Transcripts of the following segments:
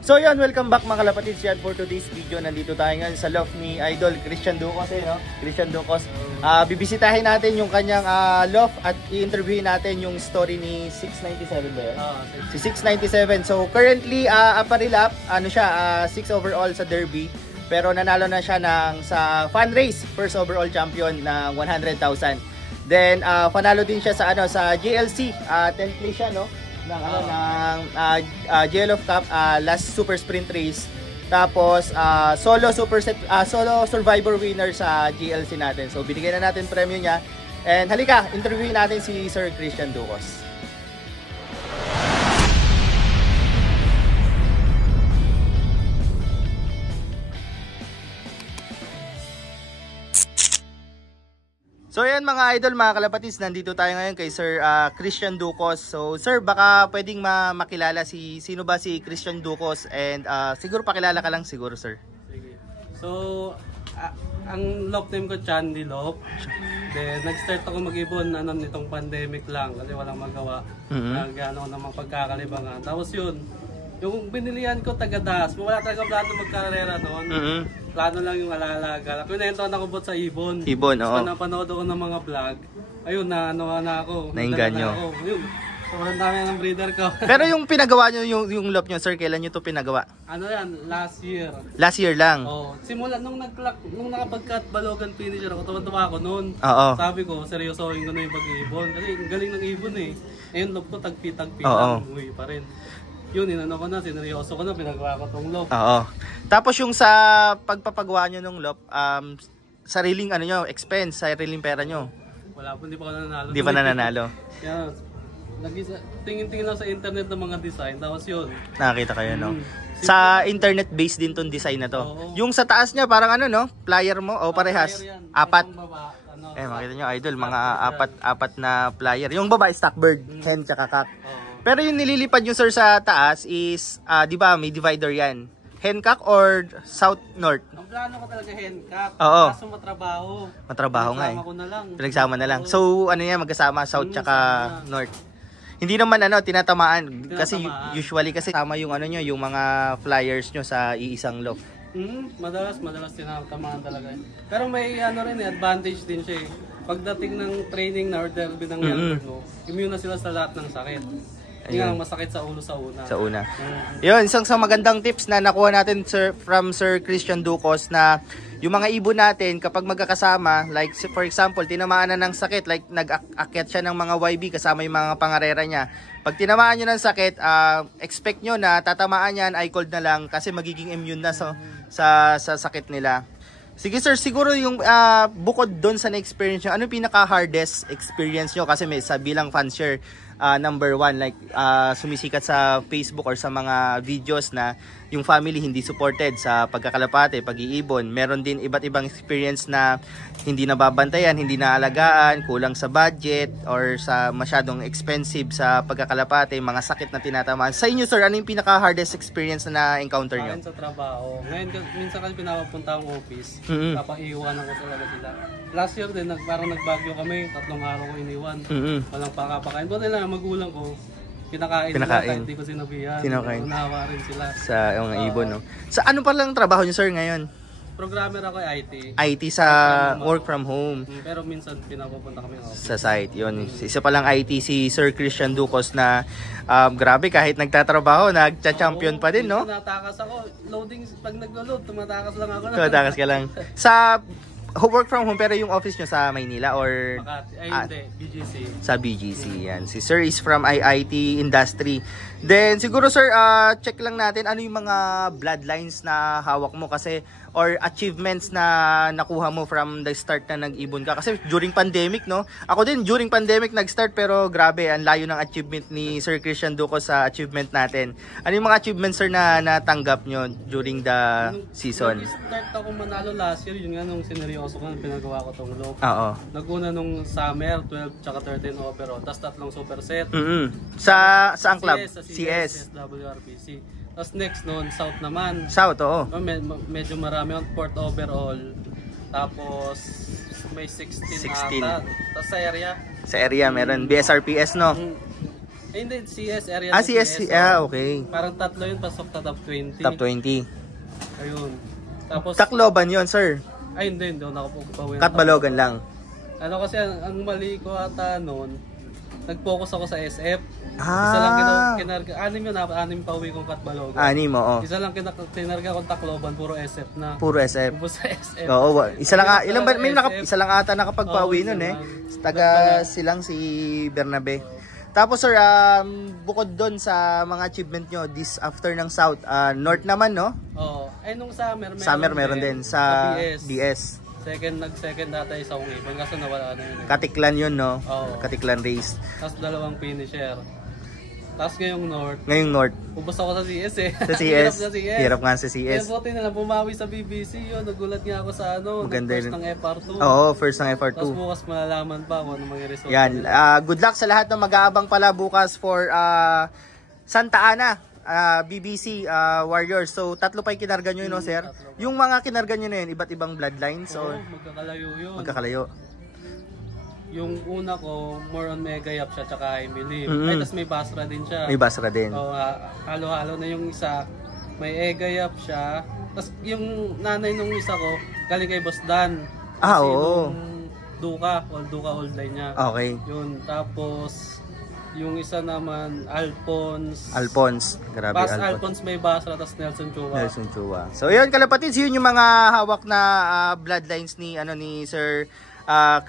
So yan, welcome back mga kalapatids yan for today's video. Nandito tayo ngayon sa loft ni Idol Christian Ducos no? Christian Ducos. Bibisitahin natin yung kanyang loft at i-interviewin natin yung story ni 697 ba yun? Si 697. So currently, apparel up, ano siya, 6 overall sa Derby. Pero nanalo na siya sa fan race, first overall champion ng 100,000. Then panalo din siya sa sa JLC, 10th place siya no ng JLF Cup last super sprint race. Tapos solo survivor winner sa JLC natin. So binigyan na natin premyo niya. And halika, interviewin natin si Sir Christian Ducos. So yan mga idol, mga kalapatids, nandito tayo ngayon kay Sir Christian Ducos. So sir, baka pwedeng makilala sino ba si Christian Ducos, and siguro pakilala ka lang siguro sir. Sige. So ang loft name ko Chandy Loft. Then nag-start ako mag-ibon nitong pandemic lang kasi walang magawa. Nagano namang pagkakalibangan. Tapos yun, yung binilihan ko taga-Das, wala talaga plano magkarera noon. Plano lang yung alaalaga. Kunento na ako sa ibon. Ibon, oo. So napanood ako ng mga vlog. Ayun, na ako. Nainganyo. Ayun, sobrang dami ng breeder ko. Pero yung pinagawa nyo, yung loft nyo, sir, kailan nyo to pinagawa? Ano yan? Last year. Last year lang? Oo. Simula nung nakapag-cut balogan finisher ako, tuwan-tuwa ako noon. Oo. Sabi ko, seryosohin ko na yung pag-ibon. Kasi galing ng ibon eh. Ayun, loft ko, tagpi-tagpi lang. Uwi pa rin. Yun, inano ko na, sineryoso ko na, pinagawa ko tong loft. Oo. Tapos yung sa pagpapagawa nyo ng loft, sariling expense, sariling pera nyo? Wala po, hindi pa ako nananalo. Hindi pa nananalo? Yan. Tingin-tingin lang sa internet ng mga design, tapos yun. Nakakita kayo, no? Sa internet-based din tong design na to. Oo. Yung sa taas niya, parang flyer mo, o parehas? Apat. Makita nyo, idol, mga apat na flyer. Yung baba, stockbird, hen, tsaka cock. Pero yung nililipad nyo sir sa taas is, di ba may divider yan? Hencock or south-north? Ang plano ko talaga hencock. Oo. Kaso matrabaho. Matrabaho nga eh. Pinagsama ko na lang. Pinagsama na lang. So ano yan, magkasama south tsaka north. Hindi naman tinatamaan. Kasi usually kasi tama yung yung mga flyers nyo sa iisang loft. Madalas tinatamaan talaga. Pero may advantage din siya eh. Pagdating ng training na or derby ng helper mo, immune na sila sa lahat ng sakit. Hindi nga masakit sa ulo sa una. Sa una. Yun, isang magandang tips na nakuha natin from Sir Christian Ducos na yung mga ibon natin kapag magkakasama, like for example, tinamaan na ng sakit, like nag-akyat siya ng mga YB kasama yung mga pangarera niya. Pag tinamaan nyo ng sakit, expect nyo na tatamaan yan, eye cold na lang kasi magiging immune na sa sakit nila. Sige sir, siguro yung bukod doon sa na-experience nyo, ano yung pinaka-hardest experience nyo? Kasi may bilang fansher, number one, like sumisikat sa Facebook or sa mga videos na yung family hindi supported sa pagkakalapate, pag-iibon. Meron din iba't ibang experience na hindi nababantayan, hindi naalagaan, kulang sa budget or sa masyadong expensive sa pagkakalapate, mga sakit na tinatamaan. Sa inyo sir, ano yung pinaka-hardest experience na na-encounter nyo? Sa trabaho. Ngayon, minsan kasi pinapapunta ang office, papaiiwanan ko talaga sila. Last year din, parang nagbagyo kami, 3 araw ko iniwan. Walang pakapakain. Buti lang, magulang ko, pinakain. Kahit hindi ko sinabihan. Unawa rin sila. Sa mga ibon, no? Sa ano pa lang trabaho nyo sir ngayon? Programmer ako IT. IT sa work from home. Pero minsan pinapapunta kami sa site. Yun. Isa pa lang IT si Sir Christian Ducos na grabe kahit nagtatrabaho, nagcha-champion pa din, no? Tumatakas ako. Loading, pag naglo-load, tumatakas lang ako. Tumatakas ka lang. Sa work from home, pero yung office nyo sa Maynila or Makati. Ay, hindi. BGC. Sa BGC, yan. Si Sir is from IT industry. Then, siguro Sir, check lang natin ano yung mga bloodlines na hawak mo kasi or achievements na nakuha mo from the start na nag-ibon ka. Kasi during pandemic, no? Ako din, during pandemic nag-start pero grabe, ang layo ng achievement ni Sir Christian Ducos sa achievement natin. Ano yung mga achievements, Sir, na natanggap nyo during the season? Nag-start ako manalo last year, yun nga nung sineryoso ko, pinagawa ko tong loft. Oo. Naguna nung summer, 12 tsaka 13 overall, tapos 3 superset. Saang club? CS. WRBC. Tapos next noon, South naman. South, oo. Medyo marami on 4th overall. Tapos may 16 ata. Tapos sa area. Sa area meron BSRPS, no? Hindi, CS area. CS, okay. Parang tatlo yun, pasok na top 20. Top 20. Ayun. Tapos, Tacloban yun, sir. ay hindi ako pauwi. Katbalogan lang. Ano kasi, ang mali ko ata noon, nag-focus ako sa SF. Ah. Isa lang kinarga, anim pa uwi kong Katbalogan. 6, oo. Isa lang kinarga kong Tacloban, puro SF na. Puro SF. Ubus sa SF. Oo, isa lang isa lang ata nakapagpauwi Oo, nun isa eh. lang. Taga silang si Bernabe. Tapos sir, bukod doon sa mga achievement nyo this after ng South, North naman, no? Oo. Ay nung summer Meron din sa DS. Nag-second data isang ibon kasi nawala na yun. Katiklan yun, no? Oo. Katiklan race. Tapos 2 finisher. Tapos ngayong North. ubos ako sa CS eh. Sa CS. Hirap sa CS. Hirap nga sa CS. Kaya buti na lang bumawi sa BBC yun. Nagulat nga ako sa Maganda first yun. ng FR2. Oo, first ng FR2. Tapos bukas malalaman pa kung ano mga result. Yan. Good luck sa lahat ng mag-aabang pala bukas for Santa Ana. BBC Warriors. So, 3 pa yung kinarga nyo yun, no, sir? Yung mga kinarga nyo na yun, iba't ibang bloodlines? Oo, Or magkakalayo yun. magkakalayo? Yung una ko, more on Mega Yap siya, tsaka I Believe. Mm-hmm. Ay, tas may Basra din siya. May Basra din. Oo, halo-halo na yung isa. May Ega Yap siya. Tapos yung nanay nung isa ko, galing kay Boss Dan. Oo. Duka old line niya. Okay. Yun, tapos yung isa naman, Alphonse. Grabe, Alphonse may Basra, tapos Nelson Chua. So yun kalapatids, yun yung mga hawak na bloodlines ni Sir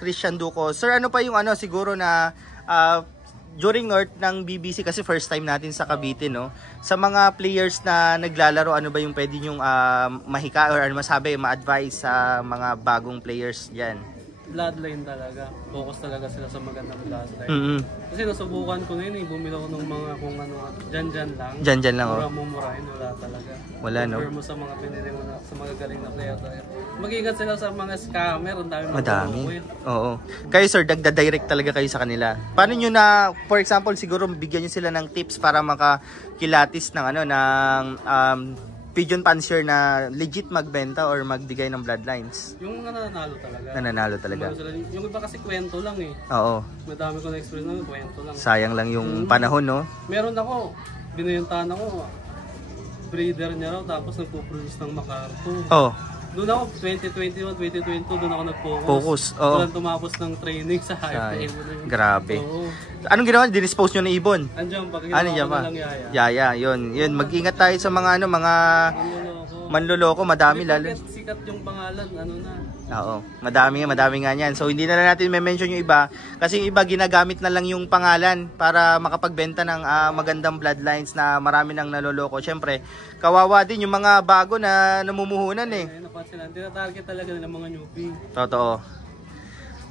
Christian Ducos. Sir, ano pa yung siguro na during North ng BBC, kasi first time natin sa Cavite, no? Sa mga players na naglalaro, ano ba yung pwede nyong mahika or masabi, ma-advise sa mga bagong players diyan? Bloodline talaga. Focus talaga sila sa magandang bloodline. Mm-hmm. Kasi nasubukan ko na yun, bumili ako ng mga kung ano, dyan lang. Dyan lang, oh. Mura-mumurahin, wala talaga. Wala, no? Compare mo sa mga pinili mo na, sa mga galing na player tayo. Mag-ingat sila sa mga scammer, ang dami Madami. Oo. Kayo sir, direct talaga kayo sa kanila. Paano nyo na, for example, siguro bigyan nyo sila ng tips para makakilatis ng pigeon fancier na legit magbenta or magbigay ng bloodlines? Yung mga nananalo talaga. Yung iba kasi kwento lang eh. Oo. Madami ko na experience na kwento lang. Sayang lang yung panahon, no? Meron ako, binayuntahan ako, breeder niya raw, tapos nagpo-produce ng MacArthur. Oh. Doon ako, 2021, 2022, doon ako nag-focus. Oo. Doon tumapos ng training sa high. Grabe. Oo. Anong ginawa? Dinispose nyo na ibon? Andiyan pa. Andiyan pa? Yaya. Yun. Mag-ingat tayo sa mga manloloko. Madami lalo. Sikat yung pangalan, Oo. Madami nga niyan. So, hindi na lang natin mention yung iba. Kasi yung iba, ginagamit na lang yung pangalan para makapagbenta ng magandang bloodlines na marami nang naloloko. Siyempre, kawawa din yung mga bago na namumuhunan eh. Tinatarget talaga nila mga newbie. Totoo.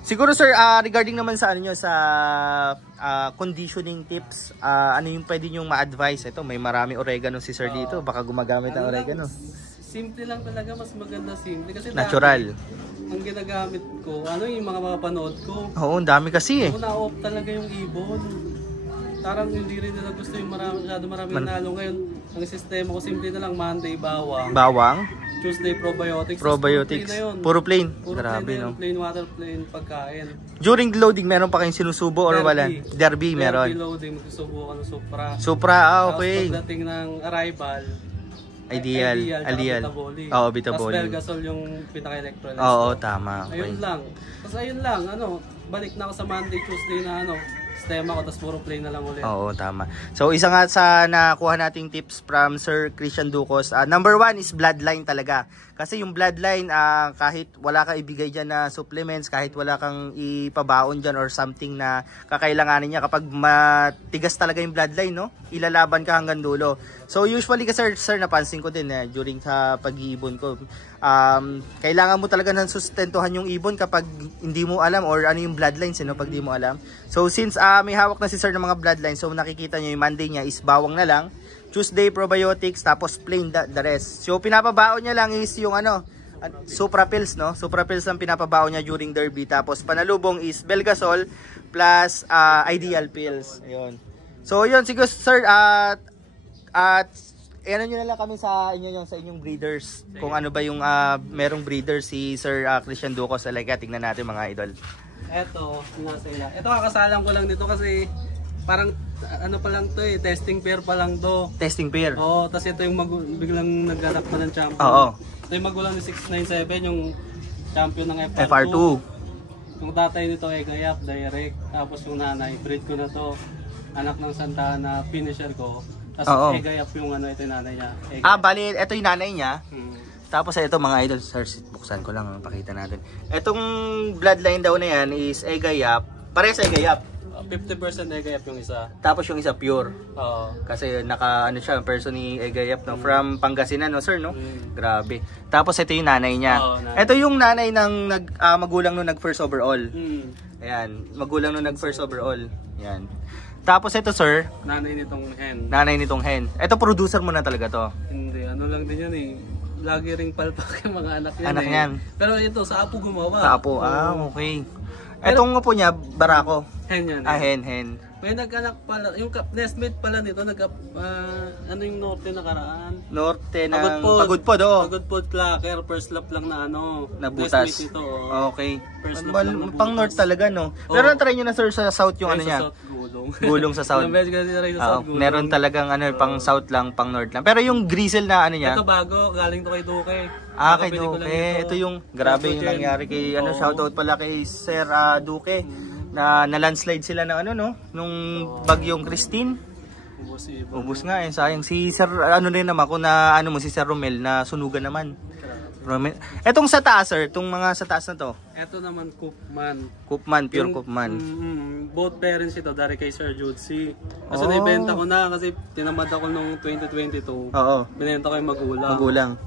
Siguro sir, regarding naman sa sa conditioning tips, ano yung pwede nyong ma-advise? Ito, may marami oregano si sir dito. Baka gumagamit ng oregano. Simple lang talaga, mas maganda simple. Kasi natural. Ang ginagamit ko, yung mga mapapanood ko. Oo, ang dami kasi eh. Na-off talaga yung ibon. Parang hindi rin nila gusto yung maraming nalo ngayon. Ang sistema ko simple na lang, Monday bawang. Tuesday probiotics. Puro plain. Grabe, no? Plain water, plain pagkain. During loading, meron pa kayong sinusubo or wala? Derby meron. Derby loading, magsusubo ka ng Supra. Supra, okay. Tapos pagdating ng arrival, Ideal. Oo, Bitaboli. Tapos Belgasol yung pinaka-electrolytes. Oo, tama. Okay. Ayun lang. Tapos ayun lang, balik na ako sa Monday, Tuesday na sistema ko, tapos puro play na lang ulit. Oo, tama. So, isa nga sa nakuha nating tips from Sir Christian Ducos, number 1 is bloodline talaga. Kasi yung bloodline, kahit wala kang ibigay dyan na supplements, kahit wala kang ipabaon dyan or something na kakailanganin niya, kapag matigas talaga yung bloodline, no? Ilalaban ka hanggang dulo. So, usually kasi sir, napansin ko din during sa pag-iibon ko, kailangan mo talaga ng sustentuhan yung ibon kapag hindi mo alam or ano yung bloodlines, pag di mo alam. So, since may hawak na si sir ng mga bloodlines, so nakikita nyo yung Monday niya is bawang na lang, Tuesday probiotics, tapos plain the rest. So pinapabaon niya lang is yung Supra pills, no? Supra pills ang pinapabaon niya during derby. Tapos panalubong is Belgasol plus Ideal pills. Ayun. So yun, siguro sir, ano nyo na lang kami sa inyong breeders. Kung ano ba yung merong breeder si Sir Christian Ducos. Tingnan natin mga idol. Ito, nasa ila. Ito kakasalang ko lang dito kasi parang ano pa lang to testing pair pa lang to. Testing pair? Oo, tapos ito yung biglang naghanap na ng champion. Oo. Ito yung magulang ni 697, yung champion ng FR2. Yung tatay nito ay Gayap, direct. Tapos yung nanay, breed ko na to. Anak ng Santa na finisher ko. Tapos Gayap yung ano, ito yung nanay niya. Bali, ito yung nanay niya. Tapos ito mga idol, sir, buksan ko lang, pakita natin. Itong bloodline daw na yan is Gayap. Parehas Gayap. 50% Gayap yung isa. Tapos yung isa pure. Oo. Kasi ano siya, person ni Gayap, no? From Pangasinan, no, sir, no? Grabe. Tapos ito yung nanay niya. Ito yung nanay ng magulang nung nag first overall. Ayan, magulang nung nag first overall. Ayan. Tapos ito, sir, nanay nitong hen. Nanay nitong hen. Ito producer mo na talaga to. Hindi, ano lang din yan lagi ring palpak yung mga anak niya. Anak niyan. Pero ito, sa apo gumawa. Sa apo, okay. Etong po niya, barako. Hen yan. Hen. May nag-anak pala, yung nestmate pala nito, ano yung norte na karaan? Norte ng Pagudpod, oh. Pagudpod Clacker, first lap lang na nabutas. Nestmate nito, okay. First lap lang nabutas. Pang north talaga, no? Pero na-try nyo na, sir, sa south yung ano niya? Gulong sa south. Meron talagang pang south lang, pang north lang. Pero yung grizzle na ano niya? Ito bago, galing to kay Duque. Kay Duque. Ito yung, grabe yung nangyari kay, shoutout pala kay Sir Duque. Na landslide sila ng nung bagyong Christine. Ubus nga sayang si Sir rin naman kung na si Sir Romel na sunugan naman. Romel. Etong sa taas, sir, itong mga sa taas na to. Ito naman Koopman. Pure Koopman. Both parents ito dari kay Sir Judsi. Kasi naibenta ko na kasi tinamad ako nung 2022. Binenta ko yung magulang.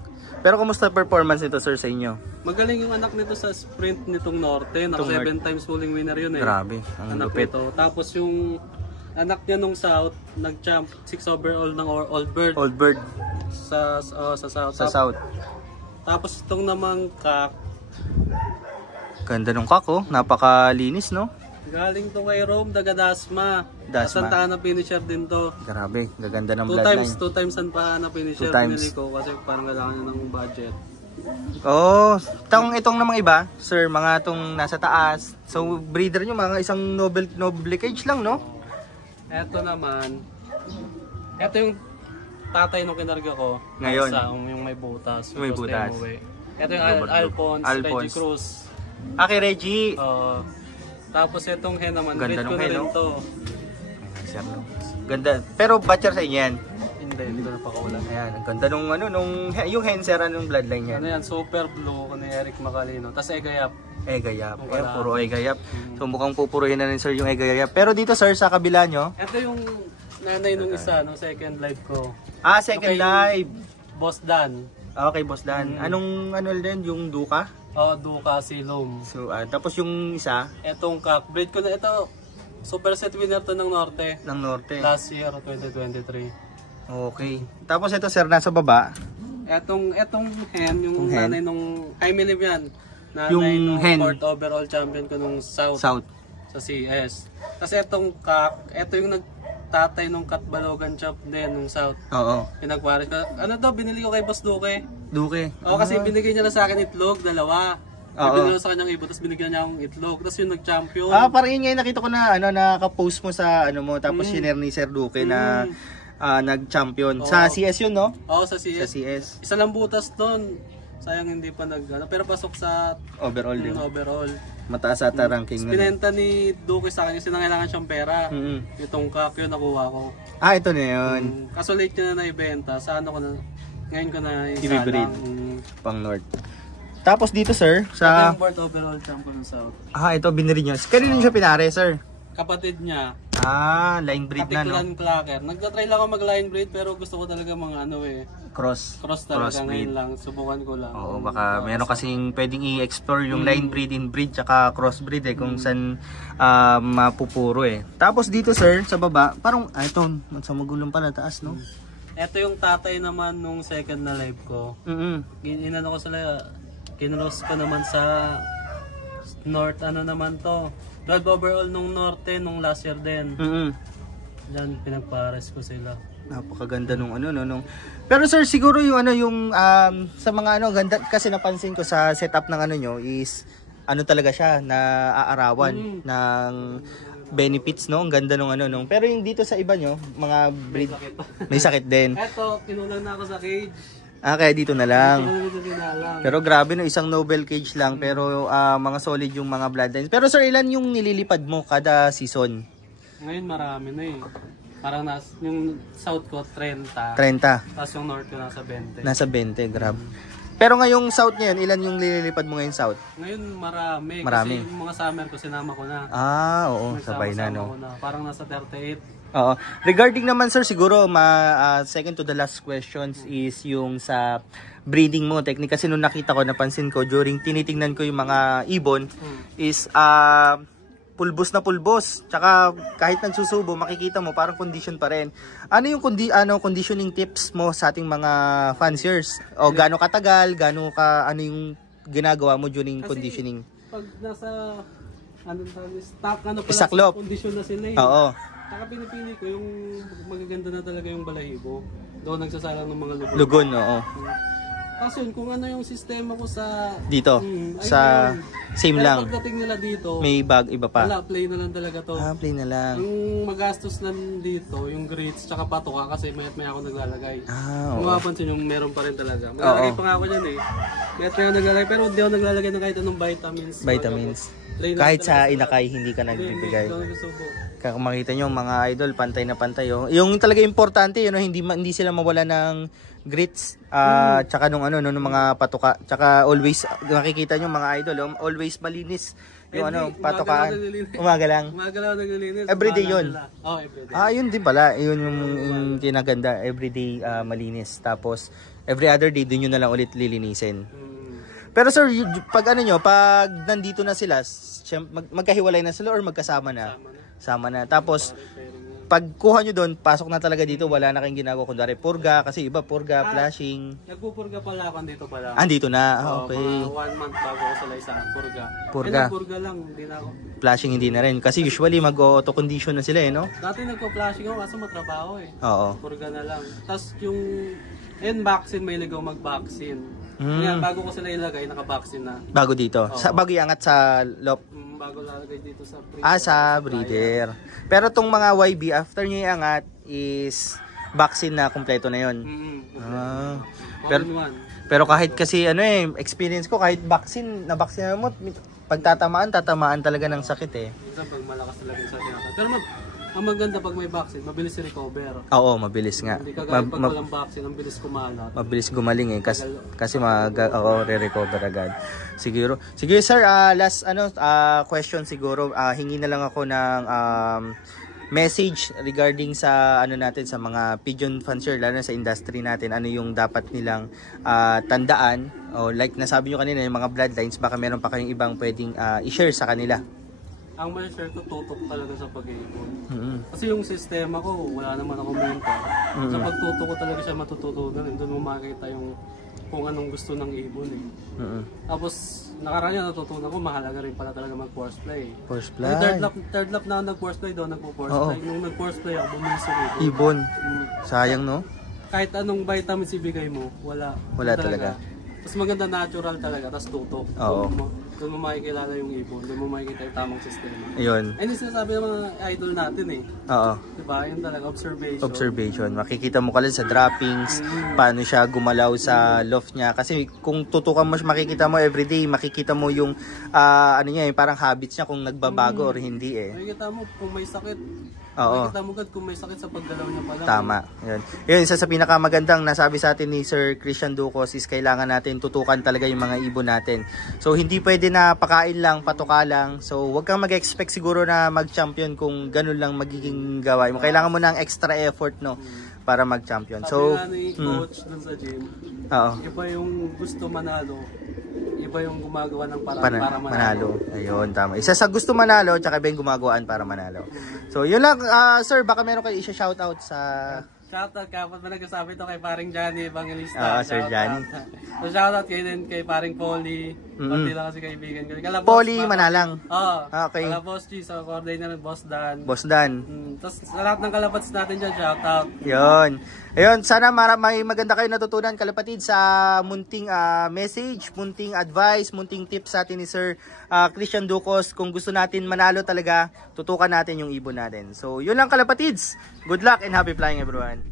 Pero kumusta performance nito, sir, sa inyo? Magaling yung anak nito sa sprint nitong Norte. Naka 7 times pulling winner yun Grabe, ang lupit. Tapos yung anak niya nung South, nag-champ 6 overall ng Old Bird. Old Bird. Sa South. Sa South. Tapos itong namang Kak. Ganda nung Kak, napakalinis, no? Galing to kay Rome, Dagadasma. Santa Ana finisher din to. Grabe, gaganda ng bloodline. 2 times Santa Ana finisher binili ko kasi parang kailangan niya ng budget. Itong namang iba, sir, mga itong nasa taas. So, breeder nyo, mga isang noble cage lang, no? Ito naman, ito yung tatay nung kinarga ko. Ngayon? Yung may butas. May butas. Ito yung Alphonse, Reggie Cruz. Kay Reggie. Tapos itong hen naman, ganda nung hen, rin to. Ganda. Pero batcher sa inyo yan? Hindi ko napakaulan. Ayan, ang ganda nung yung hen, sir, anong bloodline yan? Ano yan, super blue ni Eric Macalino. Tapos Gayap. Gayap. Puro Gayap. So mukhang pupuruhin na rin, sir, yung Gayap. Pero dito, sir, sa kabila nyo? Ito yung nanay nung isa, nung second live ko. Second live. Boss Dan. Okay, Boss Dan. Anong din, yung Duca? Duca Silom. So, tapos yung isa? Etong Kak. Breed ko na ito. Super set winner to ng Norte. Ng Norte. Last year, 2023. Okay. Tapos ito, sir, nasa baba? Etong hen, yung nanay nung Jaime Lim yan. Nanay yung nung hen. 4th overall champion ko nung South. Sa CS. Kasi etong Kak, ito yung tatay nung Katbalogan Chop din nung South. Pinagpares ko. Ano to, binili ko kay Boss Duque. Kasi binigay niya na sa akin itlog, 2. Binili ko sa kanyang ibo, tapos binigyan niya akong itlog. Tapos yung nag-champion. Parang yun nga nakita ko na naka-post mo sa mo, tapos shiner ni Sir Duque na nag-champion. Sa CS yun, no? Sa CS. Sa CS. Isa lang butas doon. Sayang hindi pa pero pasok sa overall din. Overall. Mataas ata ranking. Pinenta ni Duque sa akin kasi nangailangan siyang pera. Itong Kak yun nakuha ko. Ito na yun. Kaso late niya na naibenta. Ngayon ko na i-breed. Pang North. Tapos dito, sir, sa... Ito yung 4th overall champion ng South. Ito binili nyo. Kanino siya pinare, sir? Kapatid niya. Line breed na, no? Kapikulan Clacker. Nagtatry lang ako mag-line breed pero gusto ko talaga mga Cross talaga ngayon lang. Subukan ko lang. Baka meron kasing pwedeng i-explore yung line breed, inbreed, tsaka crossbreed kung saan mapupuro Tapos dito, sir, sa baba, parang, ito, sa magulang pala, taas, no? Ito yung tatay naman nung second na live ko. Inano ko sila, kinross ko naman sa North, naman to. 12 overall nung Norte, nung last year din. Diyan, pinagpares ko sila. Napakaganda nung Pero sir, siguro yung sa mga ganda kasi napansin ko sa setup ng nyo is talaga siya na aarawan ng benefits, no? Ang ganda nung ano nung. Pero yung dito sa iba nyo, mga breed, may sakit din. Eto, kinulang na ako sa cage. Kaya dito na lang. Dito na lang. Pero grabe no, isang Nobel cage lang pero mga solid yung mga bloodlines. Pero sir, ilan yung nililipad mo kada season? Ngayon marami na eh. Parang yung south ko 30. 30. Tapos yung north ko nasa 20. Nasa 20, grabe. Pero ngayong south ngayon, ilan yung nililipad mo ngayon south? Ngayon marami. Marami. Kasi yung mga summer ko sinama ko na. Oo, sabay na no. Parang nasa 38. Oo. Regarding naman sir, siguro second to the last questions is yung sa breeding mo technique. Kasi nung nakita ko, napansin ko during tinitingnan ko yung mga ibon is pulbos na pulbos. Tsaka kahit nagsusubo, makikita mo parang condition pa rin. Ano yung conditioning tips mo sa ating mga fanciers? O gaano katagal, ano yung ginagawa mo during kasi conditioning? Pag nasa stock Isaklop. condition na sila eh. Oo. Saka pinipili ko yung magaganda na talaga yung balahibo. Doon nagsasalang ng mga lugon. Lugon, oo. Kaso kung ano yung sistema ko sa Dito, sa same pero lang. pagdating nila dito, May bag iba pa. wala, play na lang talaga to. Play na lang. Yung magastos lang dito, yung grits tsaka patuka kasi mayat maya ako naglalagay. Oo. Kung mapapansin yung meron pa rin talaga. Maglalagay pa nga ako dyan eh. Mayat maya ako naglalagay pero hindi ako naglalagay ng kahit anong vitamins. Kahit sa inakay, hindi ka nagbibigay. Kaya kung makita nyo mga idol, pantay na pantay. Oh. Yung talaga importante, yun, hindi sila mawala ng grits, tsaka nung mga patuka. Tsaka always, makikita nyo mga idol, always malinis. Yung patukaan. Umaga lang. Umaga lang naglilinis. Everyday yun. Everyday. Yun din pala. Yun yung kinaganda. Everyday malinis. Tapos, every other day, dun yun na lang ulit lilinisin. Pero sir, pag pag nandito na sila, magkahiwalay na sila or magkasama na? Sama na. Tapos, pag kuha nyo doon, pasok na talaga dito, wala na kayong ginagawa. Kundari, purga, kasi iba purga, flashing. Nagpupurga pala ako dito pala. Dito na. Okay. Mga 1 month bago ako sa Laisan, purga. Purga lang, hindi na ako. Flashing hindi na rin. Kasi usually mag-auto-condition na sila no? Dati nagko-flashing ako kasi matrabaho Oo. Purga na lang. Tapos yung vaccine, may ligaw mag-vaccine. Kaya bago ko sila ilagay, naka-vaccine na. Bago dito? Bago iangat sa lop? Bago lalagay dito sa breeder. Sa breeder. Pero tong mga YB, after nyo iangat, is vaccine na kompleto na yun. Pero kahit kasi experience ko, kahit vaccine mo, pag tatamaan talaga ng sakit eh. Minsan pag malakas talaga yung sakit. Pero ang maganda pag may vaccine, mabilis recover. Oo, mabilis nga. Hindi kagaya pag walang vaccine, ang bilis kumalat. Mabilis gumaling eh kasi re-recover agad. Sige sir, last question siguro, hingi na lang ako ng message regarding sa natin sa mga pigeon fancier, lalo na sa industry natin, ano yung dapat nilang tandaan, o like nasabi nyo kanina yung mga bloodlines, baka meron pa kayong ibang pwedeng i-share sa kanila. Ang ma-share ko, tutok talaga sa pag-iipon. Kasi yung sistema ko, wala naman ako mentor. Sa pagtutok ko talaga siya matututunan. Doon mo makikita yung kung anong gusto ng ibon eh. Tapos nakaranya natutunan ko, mahalaga rin pala talaga mag-force play. Force play? Third lap na nag-force play, doon nagpo-force play. Nung nag-force play ako, bumilis yung ibon. Sayang no? Kahit anong vitamins ibigay mo, wala. Wala talaga. Tapos maganda natural talaga, tapos tutok. Oo. Doon mo makikilala yung ibon, doon mo makikita yung tamang sistema. Ayun. And yung sinasabi ng mga idol natin eh. Oo. Diba? Yun talaga, observation. Makikita mo kasi sa droppings, paano siya gumalaw sa loft niya. Kasi kung tutukan mo, makikita mo everyday, makikita mo yung, parang habits niya kung nagbabago or hindi eh. Makikita mo kung may sakit. Oo. Makikita mo agad kung may sakit sa paggalaw niya pala. Tama. Yun, isa sa pinakamagandang nasabi sa atin ni Sir Christian Ducos is kailangan natin tutukan talaga yung mga ibon natin. So, hindi pwede na pakain lang, patuka lang. So, wag kang mag-expect siguro na mag-champion kung ganun lang magiging gawain mo. Kailangan mo ng extra effort, no? Para mag-champion. So, sabi nga ni coach dun sa gym, iba yung gusto manalo, iba yung gumagawa ng paraan para manalo. Ayun, tama. Isa sa gusto manalo, tsaka iba yung gumagawaan para manalo. So, yun lang, sir, baka meron kayo i-shoutout sa Shoutout kapag ba nagsasabi to kay paring Johnny Evangelista. Sir Johnny. So shoutout kayo din kay paring Polly. Pati lang kasi kaibigan ko. Polly Manalang. Okay. Kala Boss G, so coordinator ng Boss Dan. Boss Dan. Tapos sa lahat ng kalapats natin dyan, shoutout. Yun. Ayun, sana may maganda kayo natutunan kalapatid sa munting message, munting advice, munting tips sa atin ni Sir Christian Ducos. Kung gusto natin manalo talaga, tutukan natin yung ibon natin. So, yun lang kalapatids. Good luck and happy flying everyone.